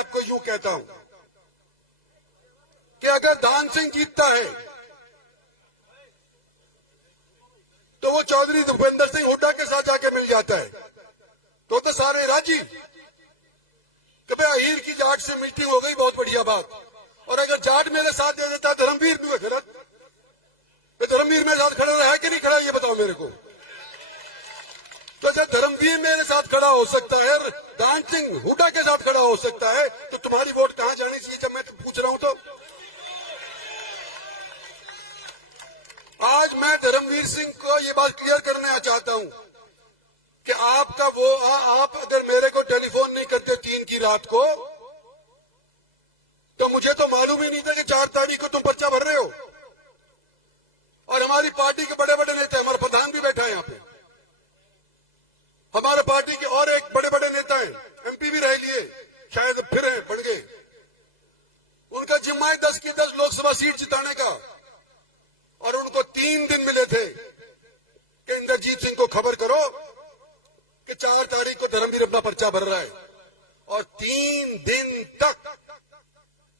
आपको यूं कहता हूं कि अगर दान सिंह जीतता है तो वो चौधरी भूपेंद्र सिंह हुड्डा के साथ जाके मिल जाता है, तो सारे राजी कि भाई अहीर की जाट से मीटिंग हो गई, बहुत बढ़िया बात। और अगर जाट मेरे साथ दे देता है धर्मवीर भी गलत, धर्मवीर मेरे साथ खड़ा रहा है कि नहीं खड़ा, ये बताओ मेरे को। तो जब धर्मवीर मेरे साथ खड़ा हो सकता है और दान सिंह हुड्डा के साथ खड़ा हो सकता है, तो तुम्हारी वोट कहां जानी चाहिए जब मैं पूछ रहा हूं। तो आज मैं धर्मवीर सिंह को ये बात क्लियर करना चाहता हूं कि आपका आप अगर मेरे को टेलीफोन नहीं करते 3 की रात को, तो मुझे तो मालूम ही नहीं था कि 4 तारीख को तुम पर्चा भर रहे हो। और हमारी पार्टी के बड़े बड़े नेता, हमारा प्रधान भी बैठा है यहाँ पे, हमारे पार्टी के और एक बड़े बड़े नेता हैं, एमपी भी रह लिए, शायद फिर बढ़ गए, उनका जिम्मा है 10 की 10 लोकसभा सीट जिताने का। और उनको 3 दिन मिले थे कि इंद्रजीत सिंह को खबर करो कि 4 तारीख को धर्मवीर अपना पर्चा भर रहा है। और 3 दिन तक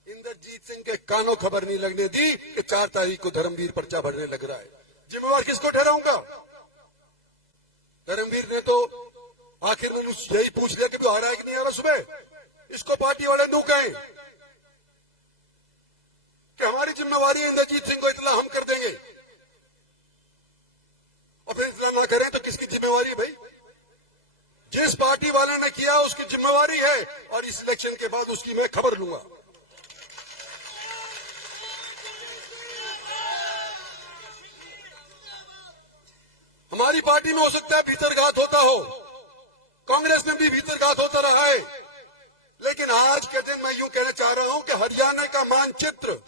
इंद्रजीत सिंह के कानों खबर नहीं लगने दी कि 4 तारीख को धर्मवीर पर्चा भरने लग रहा है। जिम्मेवार किसको ठहराऊंगा? धर्मवीर ने तो आखिर में यही पूछ लिया कि तू हारा है कि नहीं हारा सुबह। इसको पार्टी वाले नू कहें कि हमारी जिम्मेवारी है इंद्रजीत सिंह को इतना हम कर देंगे, और फिर इतना ना करें तो किसकी जिम्मेवारी है भाई? जिस पार्टी वाले ने किया उसकी जिम्मेवारी है, और इस इलेक्शन के बाद उसकी मैं खबर लूंगा। हमारी पार्टी में हो सकता है भीतरघात होता हो, कांग्रेस में भी भीतरघात होता रहा है, लेकिन आज के दिन मैं यूं कहना चाह रहा हूं कि हरियाणा का मानचित्र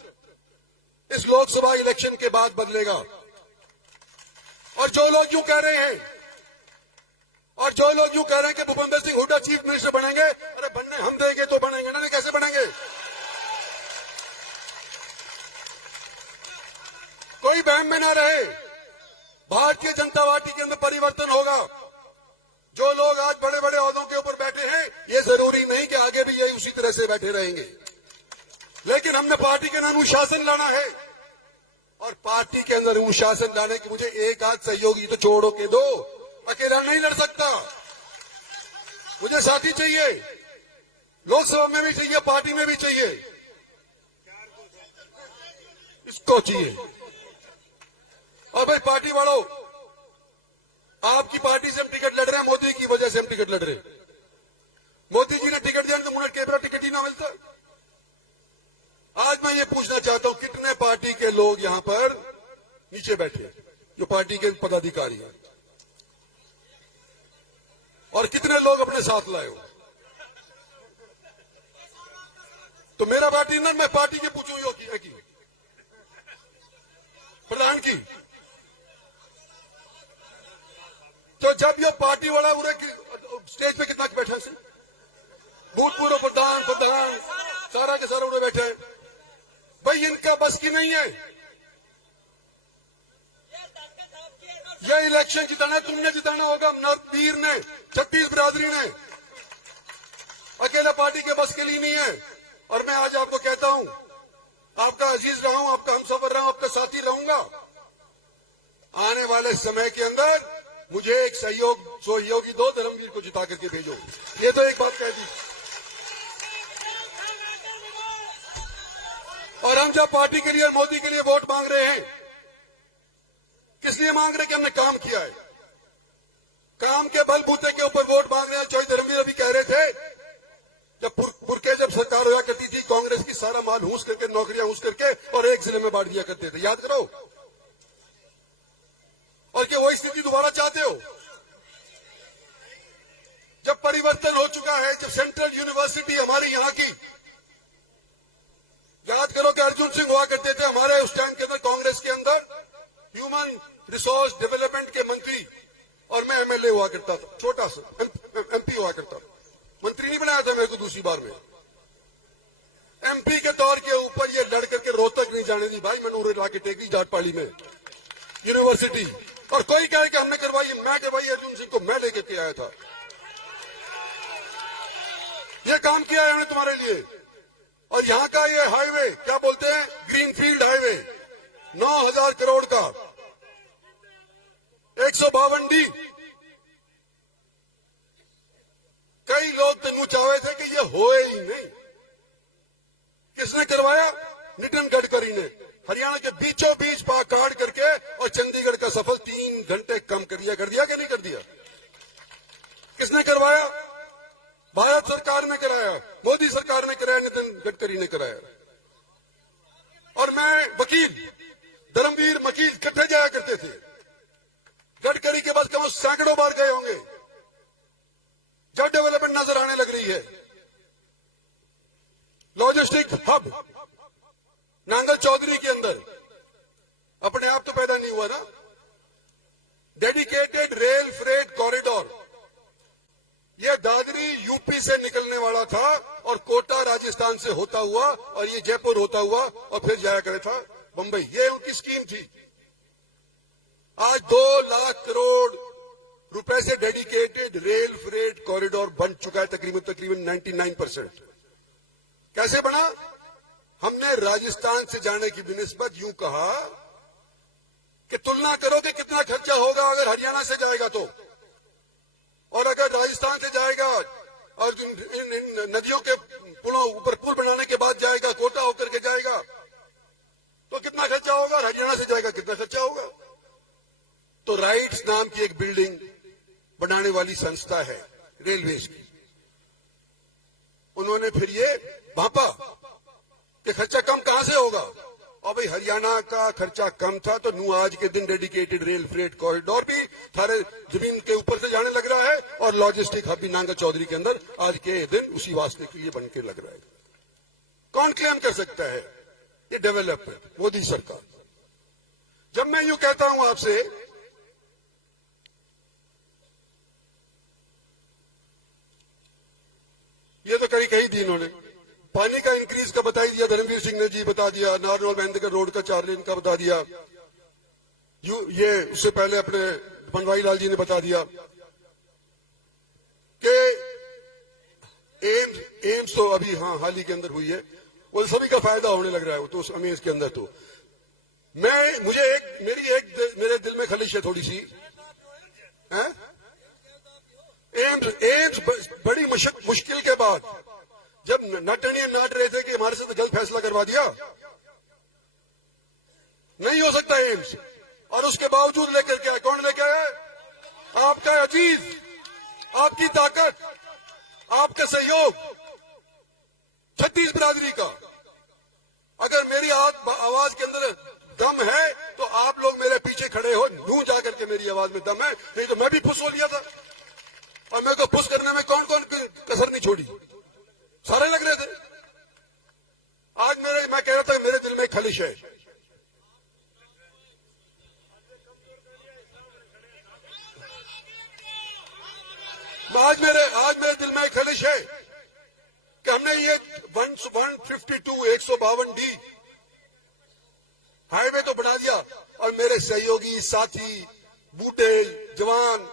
इस लोकसभा इलेक्शन के बाद बदलेगा। और जो लोग यूं कह रहे हैं कि भूपेंद्र सिंह हुड्डा चीफ मिनिस्टर बनेंगे, अरे बनने हम देंगे तो बनेंगे ना, कैसे बनेंगे? कोई बहम में न रहे, भारतीय जनता पार्टी के अंदर परिवर्तन होगा। जो लोग आज बड़े बड़े ओहदों के ऊपर बैठे हैं, ये जरूरी नहीं कि आगे भी यही उसी तरह से बैठे रहेंगे, लेकिन हमने पार्टी के अंदर अनुशासन लाना है। और पार्टी के अंदर अनुशासन लाने की मुझे एक आध सहयोगी तो छोड़ो के दो, अकेला नहीं लड़ सकता, मुझे साथी चाहिए, लोकसभा में भी चाहिए, पार्टी में भी चाहिए, इसको चाहिए। और भाई पार्टी वालों, आपकी पार्टी से हम टिकट लड़ रहे हैं, मोदी की वजह से हम टिकट लड़ रहे हैं। मोदी जी ने टिकट दिया तो मुझे केवरा टिकट ही ना मिलता। आज मैं ये पूछना चाहता हूं, कितने पार्टी के लोग यहां पर नीचे बैठे जो पार्टी के पदाधिकारी हैं, और कितने लोग अपने साथ लाए हो? तो मेरा पार्टी ना, मैं पार्टी के पूछूं यो की प्रधान की। तो जब ये पार्टी वाला उन्हें स्टेज पे कितना बैठा से भूतपूर्व प्रधान सारा के सारा उन्हें बैठे हैं, भाई इनका बस की नहीं है। ये इलेक्शन जिताना तुमने जिताना होगा, नरपीर ने, 36 बिरादरी ने, अकेला पार्टी के बस के लिए नहीं है। और मैं आज आपको कहता हूं, आपका अजीज रहा हूं, आपका हमसफर रहा हूं, आपका साथी रहूंगा। आने वाले समय के अंदर मुझे एक सहयोगी दो, धर्मवीर को जिता करके भेजो, ये तो एक बात कह दी। और हम जब पार्टी के लिए, मोदी के लिए वोट मांग रहे हैं, किस लिए मांग रहे हैं? कि हमने काम किया है, काम के बलबूते के ऊपर वोट मांग रहे हैं। जो धर्मवीर अभी कह रहे थे, जब पुरके जब सरकार हुआ करती थी कांग्रेस की, सारा माल हूस करके, नौकरियां हूस करके और एक जिले में बांट दिया करते थे, याद करो। और क्या वही स्थिति दोबारा चाहते हो? जब परिवर्तन हो चुका है, जब सेंट्रल यूनिवर्सिटी हमारी यहां की, याद करो कि अर्जुन सिंह हुआ करते थे हमारे उस टाइम के अंदर कांग्रेस के अंदर ह्यूमन रिसोर्स डेवलपमेंट के मंत्री, और मैं एमएलए हुआ करता था, छोटा सा एमपी हुआ करता, मंत्री नहीं बनाया था मेरे को दूसरी बार में। एमपी के तौर के ऊपर ये लड़ करके रोहतक नहीं जाने दी भाई, मैंने उन्हें लाके टेकी जाटपाड़ी में यूनिवर्सिटी, और कोई कहे कि हमने करवाई, मैं करवाई, अर्जुन सिंह को मैं लेकर के आया था। ये काम किया है हमने तुम्हारे लिए। और यहां का ये हाईवे क्या बोलते हैं, ग्रीनफील्ड हाईवे 9,000 करोड़ का, 152D। कई लोग तो यूं चाहे थे कि ये होए ही नहीं। किसने करवाया? नितिन गडकरी ने। हरियाणा के बीचों बीच काट करके और चंडीगढ़ का सफर 3 घंटे कम कर दिया कि नहीं कर दिया? किसने करवाया? भारत सरकार ने कराया, मोदी सरकार ने कराया, नितिन गडकरी ने कराया। और मैं वकील, धर्मवीर वकील इकट्ठे जाया करते थे। गडकरी के पास कम सैकड़ों बार गए होंगे। जब डेवलपमेंट नजर आने लग रही है, लॉजिस्टिक हब नांगल चौधरी के अंदर अपने आप तो पैदा नहीं हुआ ना। डेडिकेटेड रेल फ्रेट कॉरिडोर, यह दादरी यूपी से निकलने वाला था और कोटा राजस्थान से होता हुआ और ये जयपुर होता हुआ और फिर जाया करे था बंबई। ये उनकी स्कीम थी। आज 2 लाख करोड़ रुपए से डेडिकेटेड रेल फ्रेट कॉरिडोर बन चुका है, तकरीबन 99%। कैसे बना? हमने राजस्थान से जाने की बिनिस्बत यूं कहा कि तुलना करो कि कितना खर्चा होगा अगर हरियाणा से जाएगा तो, और अगर राजस्थान से जाएगा और इन नदियों के पुलों ऊपर पुल बनाने के बाद जाएगा, कोटा होकर के जाएगा, तो कितना खर्चा होगा? हरियाणा से जाएगा कितना खर्चा होगा? तो राइट्स नाम की एक बिल्डिंग बनाने वाली संस्था है रेलवेज की, उन्होंने फिर ये भापा कि खर्चा कम कहां से होगा। और भाई हरियाणा का खर्चा कम था तो नू आज के दिन डेडिकेटेड रेल फ्रेट कॉरिडोर भी थारे जमीन के ऊपर से जाने लग रहा है और लॉजिस्टिक हब भी नांगल चौधरी के अंदर आज के दिन उसी वास्ते के लिए बन के लग रहा है। कौन क्लेम कर सकता है ये डेवलपमेंट? मोदी सरकार। जब मैं यूं कहता हूं आपसे ये तो कई दी इन्होंने, पानी का इंक्रीज का बता दिया, धर्मवीर सिंह ने जी बता दिया, नारनौल महेंद्रगढ़ रोड का 4 लेन का बता दिया, ये उससे पहले अपने बनवारी लाल जी ने बता दिया कि एम्स तो अभी हाल ही के अंदर हुई है, वो सभी का फायदा होने लग रहा है तो उस अमेज के अंदर। तो मेरे दिल में खलिश है थोड़ी सी, एम्स बड़ी मुश्किल के बाद जब नटनियन नाट रहे थे कि हमारे साथ गलत फैसला करवा दिया, नहीं हो सकता एम्स, और उसके बावजूद लेकर के आए। कौन लेकर आए? आपका अजीज, आपकी ताकत, आपका सहयोग, छत्तीस बिरादरी का। अगर मेरी आवाज के अंदर दम है तो आप लोग मेरे पीछे खड़े हो, यूं जाकर के मेरी आवाज में दम है, नहीं तो मैं भी फुस हो लिया था। और मेरे को फुस करने में कौन कौन कसर नहीं छोड़ी, सारे लग रहे थे। आज मैं कह रहा था मेरे दिल में खलिश है। आज मेरे दिल में खलिश है कि हमने ये 152D हाईवे तो बना दिया और मेरे सहयोगी साथी बूढ़े जवान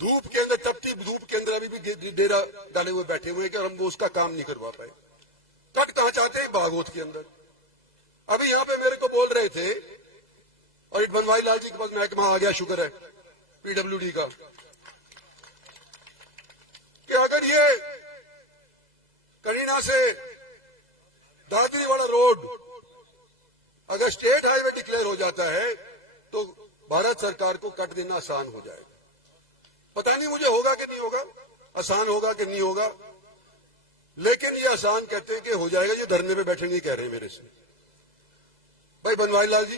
धूप के अंदर, तपती धूप के अंदर अभी भी डेरा डाले हुए बैठे हुए हैं कि हम वो उसका काम नहीं करवा पाए। कट कहां चाहते हैं? बागोत के अंदर। अभी यहां पे मेरे को बोल रहे थे, और बनवारी लाल जी के पास महकमा आ गया, शुक्र है PWD का, कि अगर ये करीना से दादरी वाला रोड अगर स्टेट हाईवे डिक्लेयर हो जाता है तो भारत सरकार को कट देना आसान हो जाएगा। पता नहीं मुझे होगा कि नहीं होगा, आसान होगा कि नहीं होगा, लेकिन ये आसान कहते हैं कि हो जाएगा। ये धरने पे बैठे नहीं कह रहे हैं मेरे से। भाई बनवारी लाल जी,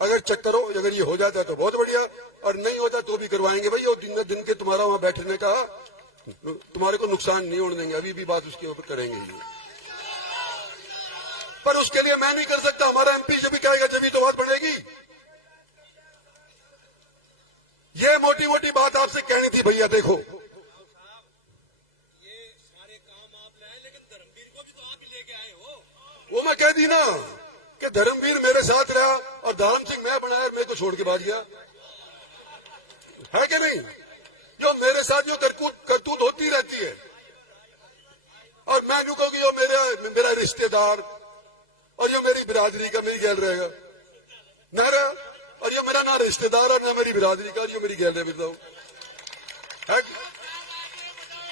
अगर चेक करो, अगर ये हो जाता है तो बहुत बढ़िया, और नहीं होता तो भी करवाएंगे भाई। और दिन के तुम्हारा वहां बैठने का तुम्हारे को नुकसान नहीं होने देंगे, अभी भी बात उसके ऊपर करेंगे ही। पर उसके लिए मैं नहीं कर सकता, हमारा MP जब भी कहेगा जब तो बात बढ़ेगी। ये मोटी मोटी बात आपसे कहनी थी भैया। देखो ये सारे काम आप लाए, लेकिन धर्मवीर को भी तो आप लेके आए हो। वो मैं कह दी ना कि धर्मवीर मेरे साथ रहा और धर्म सिंह मैं बनाया, मेरे को छोड़ के भाग गया, है कि नहीं? जो मेरे साथ जो करतूत होती रहती है, रिश्तेदार और ये मेरी बिरादरी का नहीं गैल रहेगा ना रहा, और ये मेरा ना रिश्तेदार और ना मेरी बिरादरी का, ये मेरी गैल रहे फिरता हूं।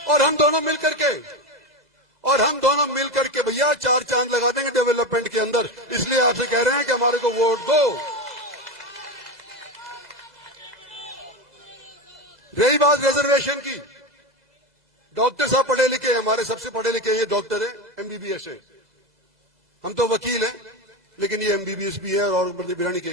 और हम दोनों मिल करके भैया 4 चांद लगा देंगे डेवलपमेंट के अंदर। इसलिए आपसे कह रहे हैं कि हमारे को वोट दो। रही बात रिजर्वेशन की, डॉक्टर साहब पढ़े लिखे हैं, हमारे सबसे पढ़े लिखे ये डॉक्टर है, एमबीबीएस है। हम तो वकील हैं, लेकिन ये एमबीबीएस भी है और बिरानी के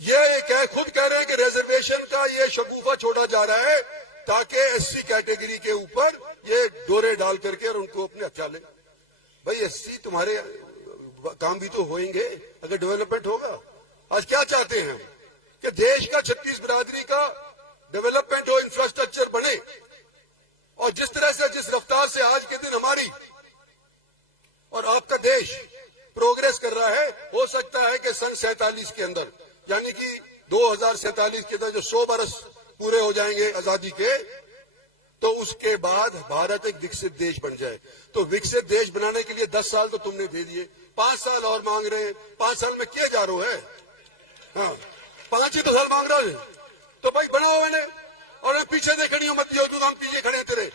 ये खुद कह रहे हैं कि रिजर्वेशन का ये शगुफा छोड़ा जा रहा है ताकि एससी कैटेगरी के ऊपर ये डोरे डाल करके और उनको अपने अच्छा ले। भाई एससी तुम्हारे काम भी तो होंगे अगर डेवलपमेंट होगा। आज क्या चाहते हैं हम कि देश का 36 बिरादरी का डेवलपमेंट हो, इंफ्रास्ट्रक्चर बने, और जिस तरह से जिस रफ्तार से आज के दिन हमारी और आपका देश प्रोग्रेस कर रहा है, हो सकता है कि सन 47 के अंदर यानी कि 2047 के अंदर जो 100 बरस पूरे हो जाएंगे आजादी के, तो उसके बाद भारत एक विकसित देश बन जाए। तो विकसित देश बनाने के लिए 10 साल तो तुमने दे दिए, 5 साल और मांग रहे हैं। 5 साल में किए जा रहे हैं, हाँ 5 ही तो साल मांग रहा है। तो भाई बनाओ मैंने, और मैं पीछे देखनी मत दियो, तू हम पीछे खड़े तेरे,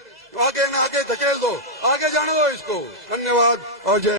आगे ना आगे धकेल दो, आगे जाने दो इसको। धन्यवाद और जय।